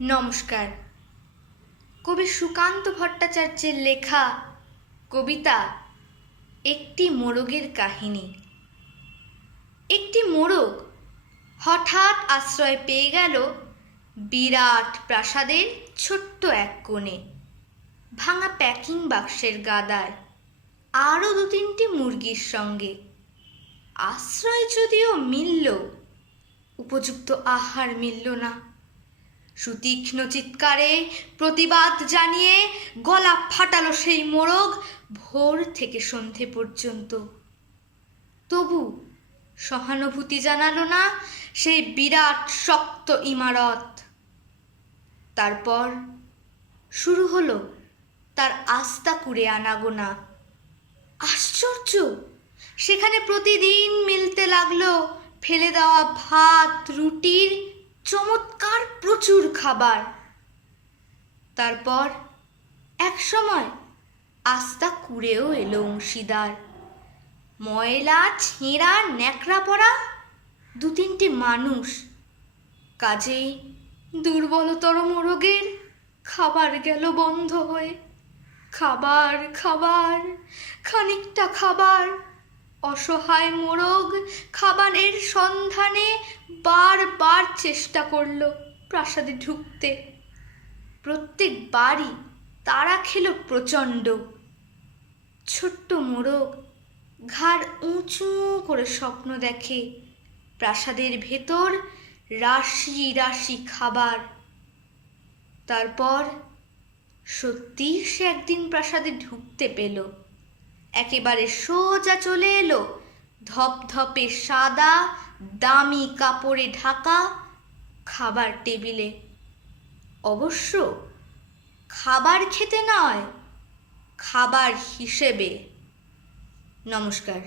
নমস্কার। কবি সুকান্ত ভট্টাচার্যের লেখা কবিতা একটি মোরগের কাহিনী। একটি মোরগ হঠাৎ আশ্রয় পেয়ে গেল বিরাট প্রাসাদের ছোট্ট এক কোণে, ভাঙা প্যাকিং বাক্সের গাদায়, আরও 2-3টি মুরগির সঙ্গে। আশ্রয় যদিও মিলল, উপযুক্ত আহার মিলল না। সুতীক্ষ্ণ চিৎকারে প্রতিবাদ জানিয়ে গলা ফাটালো সেই মোরগ ভোর থেকে সন্ধে পর্যন্ত। তবু সহানুভূতি জানালো না সেই বিরাট শক্ত ইমারত। তারপর শুরু হলো তার আস্তা কুড়ে আনাগোনা। আশ্চর্য, সেখানে প্রতিদিন মিলতে লাগলো ফেলে দেওয়া ভাত, রুটির চমৎকার প্রচুর খাবার। তারপর এক সময় আস্তা কুড়েও এলো অংশীদার। ময়লা, ছেঁড়া, ন্যাকড়া পড়া 2-3টে মানুষ। কাজেই দুর্বলতর মোরগের খাবার গেল বন্ধ হয়ে। খাবার খাবার, খানিকটা খাবার। অসহায় মোরগ খাবারের সন্ধানে বারবার চেষ্টা করল প্রাসাদে ঢুকতে। প্রত্যেকবারই তাড়া খেল প্রচণ্ড। ছোট্ট মোরগ ঘাড় উঁচু করে স্বপ্ন দেখে প্রাসাদের ভেতর রাশি রাশি খাবার। তারপর সত্যি সে একদিন প্রাসাদে ঢুকতে পেল। একেবারে সোজা চলে এলো ধপধপে সাদা দামি কাপড়ে ঢাকা খাবার টেবিলে। অবশ্য খাবার খেতে নয়, খাবার হিসেবে। নমস্কার।